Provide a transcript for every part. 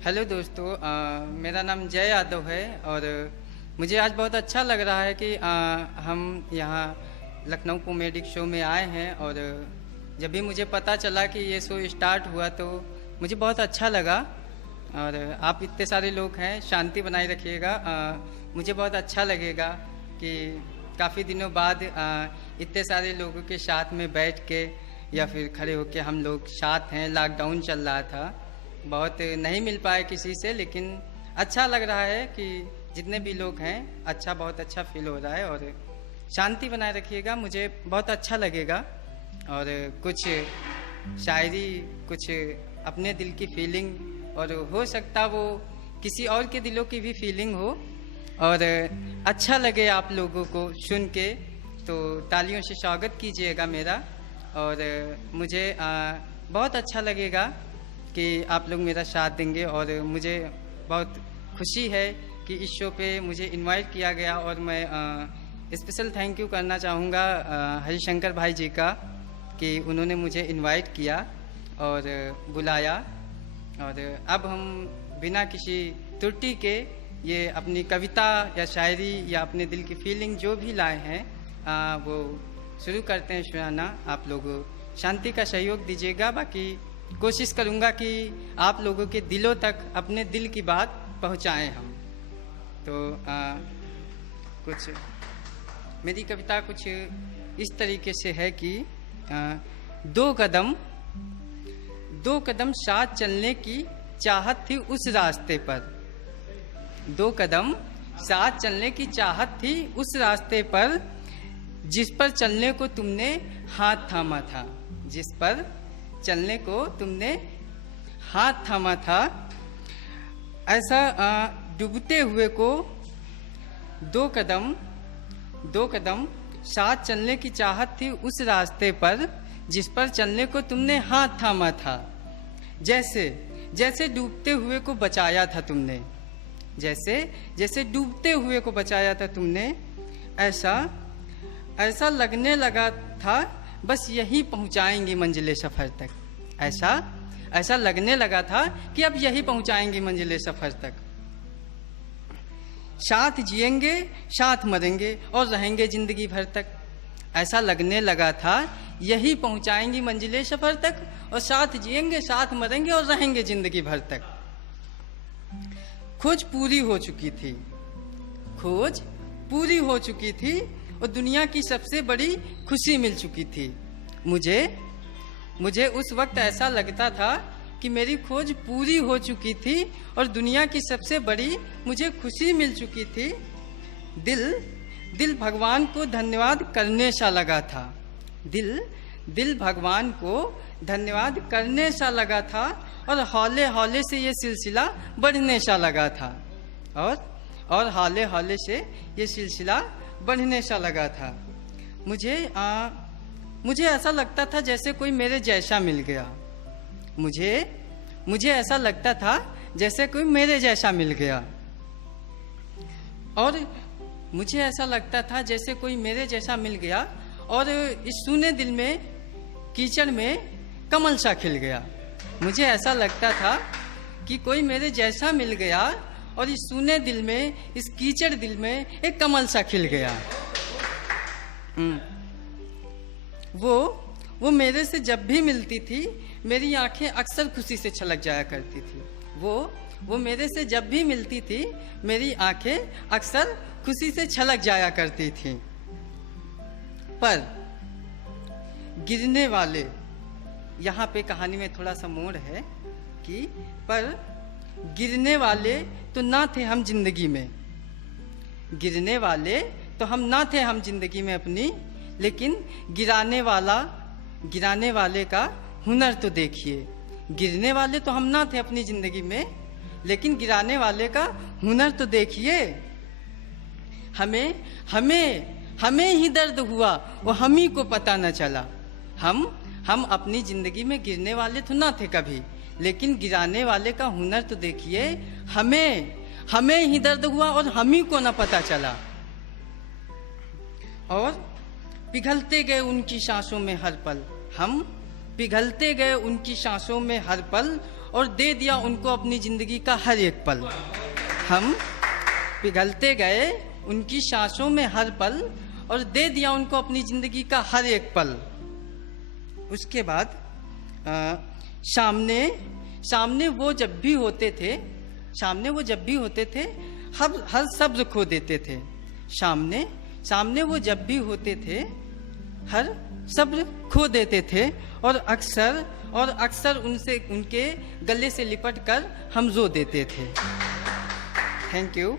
Hello दोस्तों, मेरा नाम जय यादव है और मुझे आज बहुत अच्छा लग रहा है कि हम यहाँ लखनऊ कॉमेडी शो में आए हैं। और जब भी मुझे पता चला कि ये शो स्टार्ट हुआ तो मुझे बहुत अच्छा लगा। और आप इतने सारे लोग हैं, शांति बनाए रखिएगा। मुझे बहुत अच्छा लगेगा कि काफ़ी दिनों बाद इतने सारे लोगों के साथ में बैठ के या फिर खड़े होके हम लोग साथ हैं। लॉकडाउन चल रहा था, बहुत नहीं मिल पाए किसी से, लेकिन अच्छा लग रहा है कि जितने भी लोग हैं अच्छा, बहुत अच्छा फील हो रहा है। और शांति बनाए रखिएगा, मुझे बहुत अच्छा लगेगा। और कुछ शायरी, कुछ अपने दिल की फीलिंग, और हो सकता वो किसी और के दिलों की भी फीलिंग हो और अच्छा लगे आप लोगों को सुन के, तो तालियों से स्वागत कीजिएगा मेरा। और मुझे बहुत अच्छा लगेगा कि आप लोग मेरा साथ देंगे। और मुझे बहुत खुशी है कि इस शो पे मुझे इनवाइट किया गया। और मैं स्पेशल थैंक यू करना चाहूँगा हरिशंकर भाई जी का कि उन्होंने मुझे इनवाइट किया और बुलाया। और अब हम बिना किसी त्रुटि के ये अपनी कविता या शायरी या अपने दिल की फीलिंग जो भी लाए हैं वो शुरू करते हैं सुनाना। आप लोग शांति का सहयोग दीजिएगा। बाकी कोशिश करूँगा कि आप लोगों के दिलों तक अपने दिल की बात पहुँचाएं हम। तो कुछ मेरी कविता कुछ इस तरीके से है कि दो कदम साथ चलने की चाहत थी उस रास्ते पर। दो कदम साथ चलने की चाहत थी उस रास्ते पर, जिस पर चलने को तुमने हाथ थामा था। जिस पर चलने को तुमने हाथ थामा था। ऐसा डूबते हुए को दो कदम साथ चलने की चाहत थी उस रास्ते पर, जिस पर चलने को तुमने हाथ थामा था। जैसे डूबते हुए को बचाया था तुमने, जैसे डूबते हुए को बचाया था तुमने। ऐसा लगने लगा था बस यही पहुंचाएंगी मंजिले सफर तक। ऐसा लगने लगा था कि अब यही पहुंचाएंगी मंजिले सफर तक। साथ जिएंगे, साथ मरेंगे और रहेंगे जिंदगी भर तक। ऐसा लगने लगा था यही पहुंचाएंगी मंजिले सफर तक, और साथ जिएंगे, साथ मरेंगे और रहेंगे जिंदगी भर तक। खोज पूरी हो चुकी थी और दुनिया की सबसे बड़ी खुशी मिल चुकी थी। मुझे उस वक्त ऐसा लगता था कि मेरी खोज पूरी हो चुकी थी और दुनिया की सबसे बड़ी मुझे खुशी मिल चुकी थी। दिल भगवान को धन्यवाद करने सा लगा था। दिल भगवान को धन्यवाद करने सा लगा था, और हौले हौले से ये सिलसिला बढ़ने सा लगा था। और हौले से ये सिलसिला बढ़ने सा लगा था। मुझे ऐसा लगता था जैसे कोई मेरे जैसा मिल गया। मुझे ऐसा लगता था जैसे कोई मेरे जैसा मिल गया। और मुझे ऐसा लगता था जैसे कोई मेरे जैसा मिल गया, और इस सूने दिल में कीचड़ में कमल सा खिल गया। मुझे ऐसा लगता था कि कोई मेरे जैसा मिल गया, और इस सूने दिल में, इस कीचड़ दिल में एक कमल सा खिल गया। वो मेरे से जब भी मिलती थी मेरी आंखें अक्सर खुशी से छलक जाया करती थी। वो मेरे से जब भी मिलती थी मेरी आंखें अक्सर खुशी से छलक जाया करती थी। पर गिरने वाले, यहाँ पे कहानी में थोड़ा सा मोड़ है कि पर गिरने वाले तो ना थे हम जिंदगी में। गिरने वाले तो हम ना थे हम जिंदगी में अपनी, लेकिन गिराने वाले का हुनर तो देखिए। गिरने वाले तो हम ना थे अपनी जिंदगी में, लेकिन गिराने वाले का हुनर तो देखिए। हमें ही दर्द हुआ वो हम ही को पता न चला। हम अपनी जिंदगी में गिरने वाले तो ना थे कभी, लेकिन गिराने वाले का हुनर तो देखिए। हमें ही दर्द हुआ और हम ही को न पता चला। और पिघलते गए उनकी सांसों में हर पल, हम पिघलते गए उनकी सांसों में हर पल, और दे दिया उनको अपनी ज़िंदगी का हर एक पल। हम पिघलते गए उनकी सांसों में हर पल और दे दिया उनको अपनी ज़िंदगी का हर एक पल। उसके बाद सामने वो जब भी होते थे, हर सब्र खो देते थे। सामने वो जब भी होते थे हर सब्र खो देते थे और अक्सर उनके गले से लिपट कर हम रो देते थे। Thank you.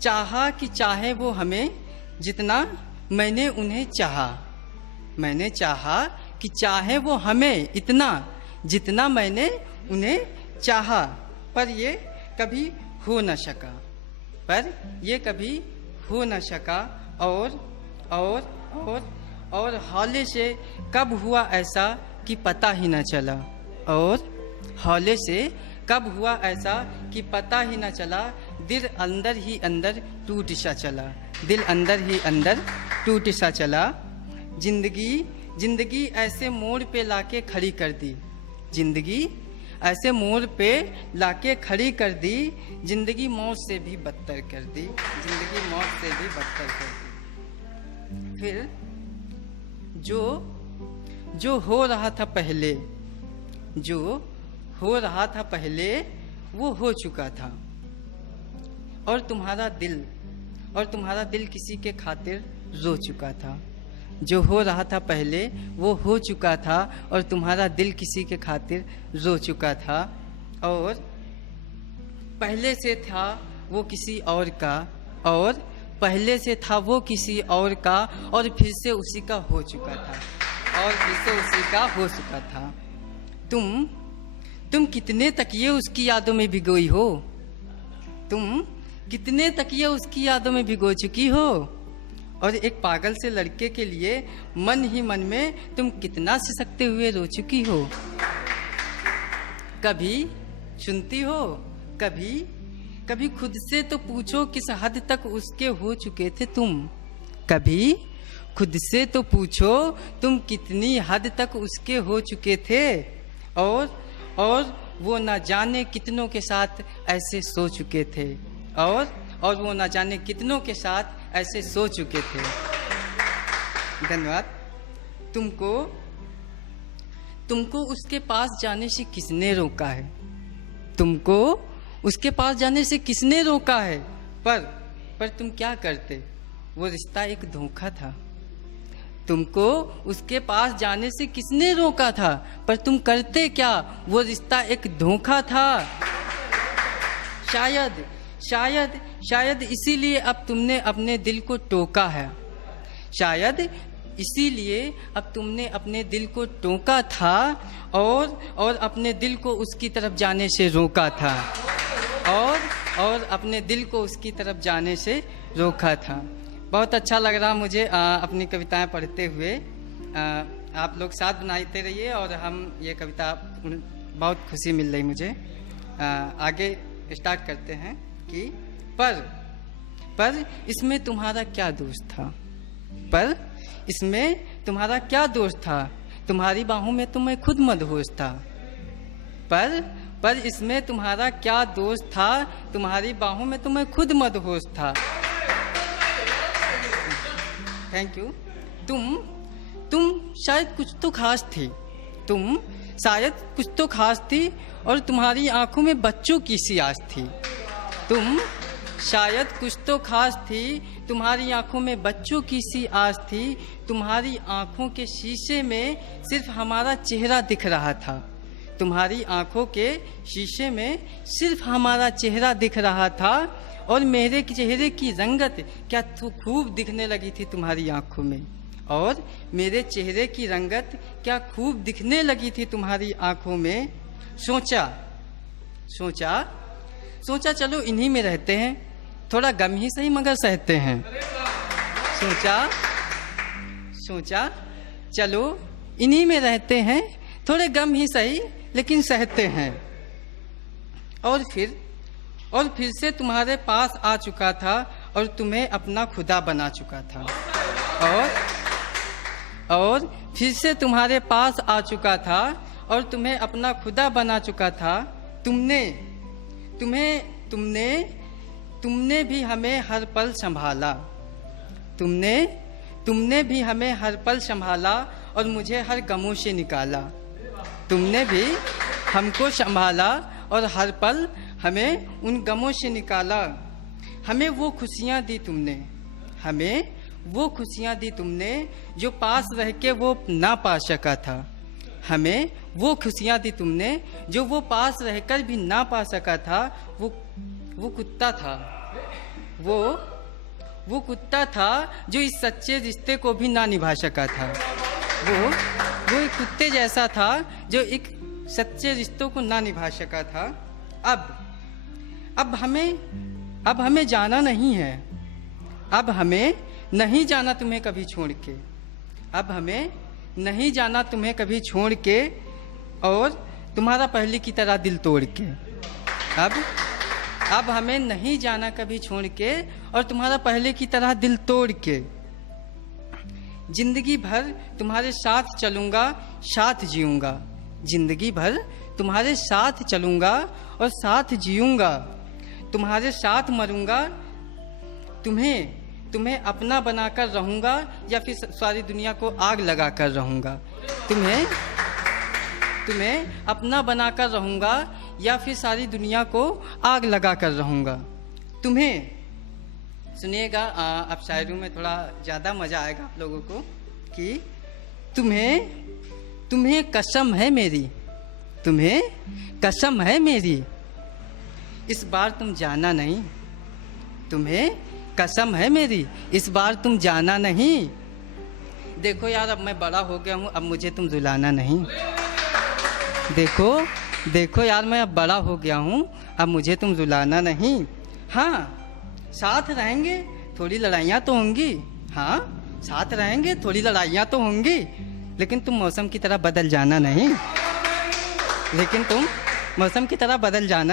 चाहा कि चाहे वो हमें जितना मैंने उन्हें चाहा। मैंने चाहा कि चाहे वो हमें इतना जितना मैंने उन्हें चाहा, पर ये कभी हो न सका। और हौले से कब हुआ ऐसा कि पता ही न चला। और हौले से कब हुआ ऐसा कि पता ही न चला। दिल अंदर ही अंदर टूट सा चला। जिंदगी ऐसे मोड़ पे लाके खड़ी कर दी। जिंदगी मौत से भी बदतर कर दी। फिर जो हो रहा था पहले वो हो चुका था। और तुम्हारा दिल किसी के खातिर रो चुका था। जो हो रहा था पहले वो हो चुका था और तुम्हारा दिल किसी के खातिर रो चुका था। और पहले से था वो किसी और का, और फिर से उसी का हो चुका था। तुम कितने तकिए उसकी यादों में भिगोई हो। तुम कितने तकिए उसकी यादों में भिगो चुकी हो। और एक पागल से लड़के के लिए मन ही मन में तुम कितना सिसकते हुए रो चुकी हो। कभी सुनती हो, कभी खुद से तो पूछो किस हद तक उसके हो चुके थे तुम। कभी खुद से तो पूछो तुम कितनी हद तक उसके हो चुके थे। और वो न जाने कितनों के साथ ऐसे सो चुके थे। और वो न जाने कितनों के साथ ऐसे सो चुके थे। धन्यवाद। तुमको उसके पास जाने से किसने रोका है। तुमको उसके पास जाने से किसने रोका है। पर तुम क्या करते, वो रिश्ता एक धोखा था। तुमको उसके पास जाने से किसने रोका था, पर तुम करते क्या, वो रिश्ता एक धोखा था। शायद इसीलिए अब तुमने अपने दिल को टोका है। शायद इसीलिए अब तुमने अपने दिल को टोका था और अपने दिल को उसकी तरफ जाने से रोका था। और अपने दिल को उसकी तरफ जाने से रोका था। बहुत अच्छा लग रहा मुझे अपनी कविताएं पढ़ते हुए। आप लोग साथ बनाते रहिए और हम ये कविता बहुत खुशी मिल रही मुझे। आगे स्टार्ट करते हैं कि पर इसमें तुम्हारा क्या दोष था। पर इसमें तुम्हारा क्या दोष था, तुम्हारी बाहों में तो मैं खुद मदहोश था। पर इसमें तुम्हारा क्या दोष था, तुम्हारी बाहों में तो मैं खुद मदहोश था। Thank you. तुम शायद कुछ तो खास थी। तुम शायद कुछ तो खास थी और तुम्हारी आंखों में बच्चों की सी आस थी। तुम शायद कुछ तो खास थी, तुम्हारी आंखों में बच्चों की सी आस थी। तुम्हारी आंखों के शीशे में सिर्फ हमारा चेहरा दिख रहा था। तुम्हारी आंखों के शीशे में सिर्फ हमारा चेहरा दिख रहा था। और मेरे चेहरे की रंगत क्या खूब दिखने लगी थी तुम्हारी आंखों में। और मेरे चेहरे की रंगत क्या खूब दिखने लगी थी तुम्हारी आंखों में। सोचा चलो इन्हीं में रहते हैं, थोड़ा गम ही सही मगर सहते हैं। सोचा चलो इन्हीं में रहते हैं, थोड़े गम ही सही लेकिन सहते हैं। और फिर से तुम्हारे पास आ चुका था और तुम्हें अपना खुदा बना चुका था। और फिर से तुम्हारे पास आ चुका था और तुम्हें अपना खुदा बना चुका था। तुमने भी हमें हर पल संभाला। तुमने भी हमें हर पल संभाला और मुझे हर गमों से निकाला। तुमने भी हमको संभाला और हर पल हमें उन गमों से निकाला। हमें वो खुशियाँ दी तुमने जो पास रह के वो ना पा सका था। हमें वो खुशियाँ दी तुमने जो वो पास रहकर भी ना पा सका था। वो कुत्ता था, वो कुत्ता था जो इस सच्चे रिश्ते को भी ना निभा सका था। वो एक कुत्ते जैसा था जो एक सच्चे रिश्तों को ना निभा सका था। अब हमें जाना नहीं है। अब हमें नहीं जाना तुम्हें कभी छोड़ के। अब हमें नहीं जाना तुम्हें कभी छोड़ के और तुम्हारा पहले की तरह दिल तोड़ के। अब हमें नहीं जाना कभी छोड़ के और तुम्हारा पहले की तरह दिल तोड़ के। जिंदगी भर तुम्हारे साथ चलूँगा, साथ जीऊँगा। जिंदगी भर तुम्हारे साथ चलूँगा और साथ जीऊँगा। तुम्हारे साथ मरूँगा। तुम्हें अपना बनाकर रहूँगा या फिर सारी दुनिया को आग लगा कर रहूँगा। तुम्हें अपना बनाकर रहूँगा या फिर सारी दुनिया को आग लगा कर रहूँगा। तुम्हें सुनिएगा, अब शायरों में थोड़ा ज़्यादा मज़ा आएगा आप लोगों को कि तुम्हें कसम है मेरी, तुम्हें कसम है मेरी, इस बार तुम जाना नहीं। तुम्हें कसम है मेरी, इस बार तुम जाना नहीं। देखो यार, अब मैं बड़ा हो गया हूँ, अब मुझे तुम रुलाना नहीं। देखो यार, मैं अब बड़ा हो गया हूँ, अब मुझे तुम रुलाना नहीं। हाँ, साथ रहेंगे, थोड़ी लड़ाइयाँ तो होंगी। हाँ, साथ रहेंगे, थोड़ी लड़ाइयाँ तो होंगी, लेकिन तुम मौसम की तरह बदल जाना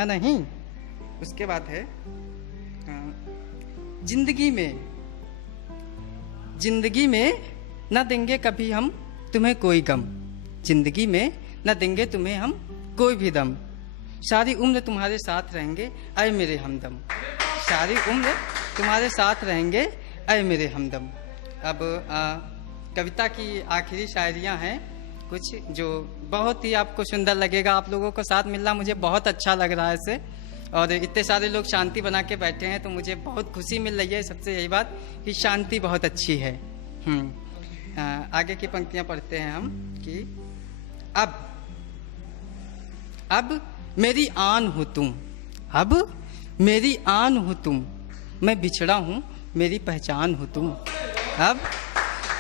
नहीं। उसके बाद है जिंदगी में न देंगे कभी हम तुम्हें कोई गम। जिंदगी में न देंगे तुम्हें हम कोई भी दम। सारी उम्र तुम्हारे साथ रहेंगे ऐ मेरे हमदम। सारी उम्र तुम्हारे साथ रहेंगे ऐ मेरे हमदम। अब कविता की आखिरी शायरियाँ हैं कुछ, जो बहुत ही आपको सुंदर लगेगा। आप लोगों को साथ मिलना मुझे बहुत अच्छा लग रहा है इससे, और इतने सारे लोग शांति बना के बैठे हैं तो मुझे बहुत खुशी मिल रही है। सबसे यही बात कि शांति बहुत अच्छी है। आगे की पंक्तियां पढ़ते हैं हम कि अब मेरी आन हो तुम। अब मेरी आन हो तुम, मैं बिछड़ा हूँ मेरी पहचान हो तुम।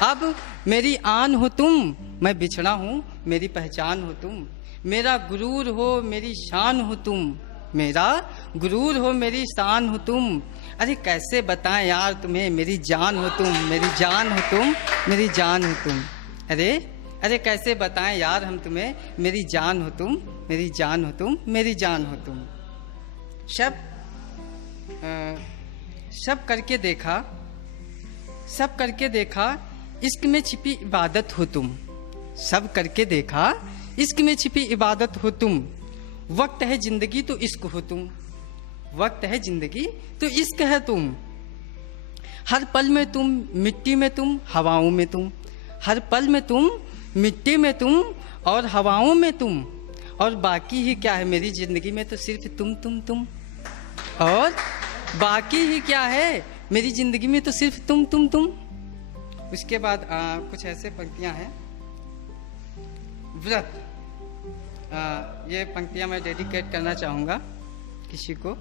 अब मेरी आन हो तुम, मैं बिछड़ा हूँ मेरी पहचान हो तुम। मेरा गुरूर हो मेरी शान हो तुम। मेरा गुरूर हो मेरी शान हो तुम। अरे कैसे बताएं यार तुम्हें, मेरी जान हो तुम, मेरी जान हो तुम, मेरी जान हो तुम। अरे कैसे बताएं यार हम तुम्हें, मेरी जान हो तुम, मेरी जान हो तुम, मेरी जान हो तुम। सब करके देखा इश्क में छिपी इबादत हो तुम। सब करके देखा इश्क में छिपी इबादत हो तुम। वक्त है जिंदगी तो इश्क हो तुम। वक्त है जिंदगी तो इश्क है तुम। हर पल में तुम, मिट्टी में तुम, हवाओं में तुम। हर पल में तुम, मिट्टी में तुम और हवाओं में तुम। और बाकी ही क्या है मेरी जिंदगी में तो सिर्फ तुम। और बाकी ही क्या है मेरी जिंदगी में तो सिर्फ तुम। उसके बाद कुछ ऐसे पंक्तियां हैं। व्रत, ये पंक्तियां मैं डेडिकेट करना चाहूँगा किसी को।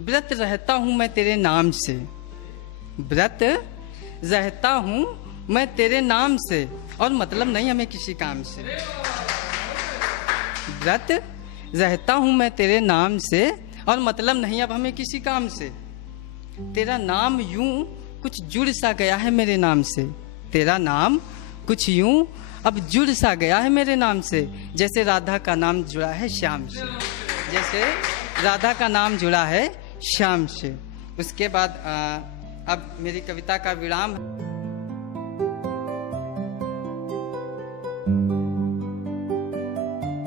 व्रत रहता हूँ मैं तेरे नाम से। व्रत रहता हूँ मैं तेरे नाम से, और मतलब नहीं हमें किसी काम से। व्रत रहता हूँ मैं तेरे नाम से, और मतलब नहीं अब हमें किसी काम से। तेरा नाम यूं कुछ जुड़ सा गया है मेरे नाम से। तेरा नाम कुछ यूं अब जुड़ सा गया है मेरे नाम से, जैसे राधा का नाम जुड़ा है श्याम से। जैसे राधा का नाम जुड़ा है श्याम से। उसके बाद अब मेरी कविता का विराम।